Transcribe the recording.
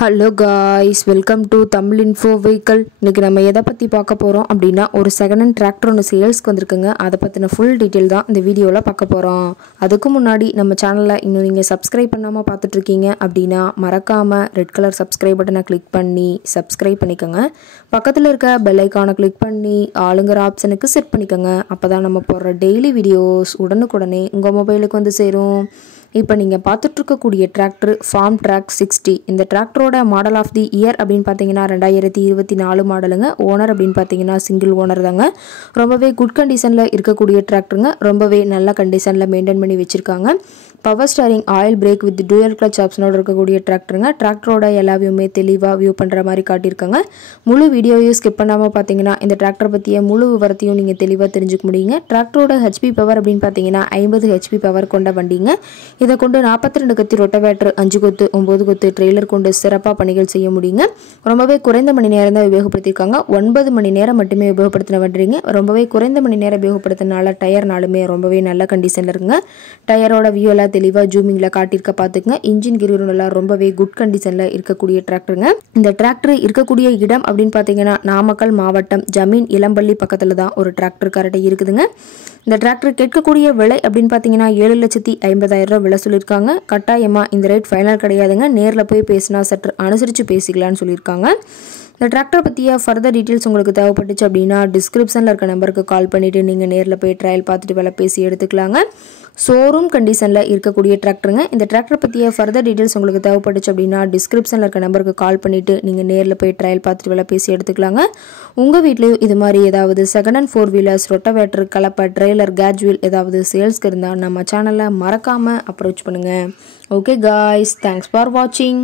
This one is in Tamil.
Hello guys, welcome to Tamil info vehicle. இன்றைக்கி நம்ம எதை பற்றி பார்க்க போகிறோம் அப்படின்னா, ஒரு செகண்ட் ஹேண்ட் டிராக்டர் ஒன்று சேல்ஸ்க்கு வந்திருக்குங்க. அதை பற்றின ஃபுல் டீட்டெயில் தான் இந்த வீடியோவில் பார்க்க போகிறோம். அதுக்கு முன்னாடி நம்ம சேனலில் இன்னும் நீங்கள் சப்ஸ்கிரைப் பண்ணாமல் பார்த்துட்ருக்கீங்க அப்படின்னா மறக்காமல் ரெட் கலர் சப்ஸ்கிரைப் பட்டனை கிளிக் பண்ணி சப்ஸ்கிரைப் பண்ணிக்கோங்க. பக்கத்தில் இருக்க பெல் ஐக்கானை கிளிக் பண்ணி ஆளுங்கிற ஆப்ஷனுக்கு செட் பண்ணிக்கோங்க. அப்போ தான் நம்ம போடுற டெய்லி வீடியோஸ் உடனுக்குடனே உங்கள் மொபைலுக்கு வந்து சேரும். இப்போ நீங்கள் பார்த்துட்ருக்கக்கூடிய டிராக்டர் ஃபார்ம் ட்ராக் 60. இந்த டிராக்டரோட மாடல் ஆஃப் தி இயர் அப்படின்னு பார்த்தீங்கன்னா 2024 மாடலுங்க. ஓனர் அப்படின்னு பார்த்தீங்கன்னா சிங்கிள் ஓனர் தாங்க. ரொம்பவே குட் கண்டிஷனில் இருக்கக்கூடிய டிராக்டருங்க. ரொம்பவே நல்ல கண்டிஷனில் மெயின்டைன் பண்ணி வச்சுருக்காங்க. Power steering, oil brake with dual clutch ஆப்ஷனோட இருக்கக்கூடிய டிராக்டருங்க. டிராக்டரோட எல்லா வியூமே தெளிவாக வியூ பண்ணுற மாதிரி காட்டியிருக்காங்க. முழு வீடியோவையும் ஸ்கிப் பண்ணாமல் பார்த்தீங்கன்னா இந்த டிராக்டர் பற்றிய முழு விவரத்தையும் நீங்கள் தெளிவாக தெரிஞ்சுக்க முடியுங்க. டிராக்டரோட ஹெச்பி பவர் அப்படின்னு பார்த்தீங்கன்னா 50 ஹெச்பி பவர் கொண்ட வண்டிங்க. இதை கொண்டு 42 கத்தி ரொட்டவேட்டர், 5 கொத்து, 9 கொத்து ட்ரெய்லர் கொண்டு சிறப்பாக பணிகள் செய்ய முடியுங்க. ரொம்பவே குறைந்த மணி நேரம் தான் உபயோகப்படுத்தியிருக்காங்க. 9 மணி நேரம் மட்டுமே உபயோகப்படுத்தின வண்டிங்க. ரொம்பவே குறைந்த மணி நேரம் உபயோகப்படுத்தினால டயர்னாலுமே ரொம்பவே நல்ல கண்டிஷனில் இருக்குங்க. டயரோட வியூ எல்லாம் தெளிவாக ஜூமிங்கில் காட்டியிருக்க பார்த்துக்குங்க. இன்ஜின் கிரீரும் எல்லாம் ரொம்பவே குட் கண்டிஷனில் இருக்கக்கூடிய டிராக்டருங்க. இந்த டிராக்டர் இருக்கக்கூடிய இடம் அப்படின்னு பார்த்தீங்கன்னா நாமக்கல் மாவட்டம் ஜமீன் இளம்பள்ளி பக்கத்தில் தான் ஒரு டிராக்டர் கரெக்டாக இருக்குதுங்க. இந்த டிராக்டர் கேட்கக்கூடிய விலை அப்படின்னு பார்த்தீங்கன்னா 7,50,000 விலை சொல்லியிருக்காங்க. கட்டாயமாக இந்த ரேட் ஃபைனல் கிடையாதுங்க. நேரில் போய் பேசினா சற்று அனுசரித்து பேசிக்கலான்னு சொல்லியிருக்காங்க. இந்த டிராக்டர் பற்றிய ஃபர்தர் டீட்டெயில்ஸ் உங்களுக்கு தேவைப்பட்டுச்சு அப்படின்னா டிஸ்கிரிப்ஷனில் இருக்க நம்பருக்கு கால் பண்ணிவிட்டு நீங்கள் நேரில் போய் ட்ரையல் பார்த்துட்டு விலை பேசி எடுத்துக்கலாங்க. ஷோரூம் கண்டிஷனில் இருக்கக்கூடிய டிராக்டருங்க. இந்த டிராக்டர் பற்றிய ஃபர்தர் டீட்டெயில்ஸ் உங்களுக்கு தேவைப்பட்டுச்சு அப்படின்னா டிஸ்கிரிப்ஷனில் இருக்க நம்பருக்கு கால் பண்ணிவிட்டு நீங்கள் நேரில் போய் ட்ரையல் பார்த்துட்டு விலை பேசி எடுத்துக்கலாங்க. உங்கள் வீட்லேயும் இது மாதிரி ஏதாவது செகண்ட் ஹேண்ட் 4 வீலர்ஸ், ரொட்டவேட்டர், கலப்பை, ட்ரெய்லர், கேஜுவல் ஏதாவது சேல்ஸ்க்கு இருந்தால் நம்ம சேனலை மறக்காமல் அப்ரோச் பண்ணுங்கள். ஓகே காய்ஸ், தேங்க்ஸ் ஃபார் வாட்சிங்.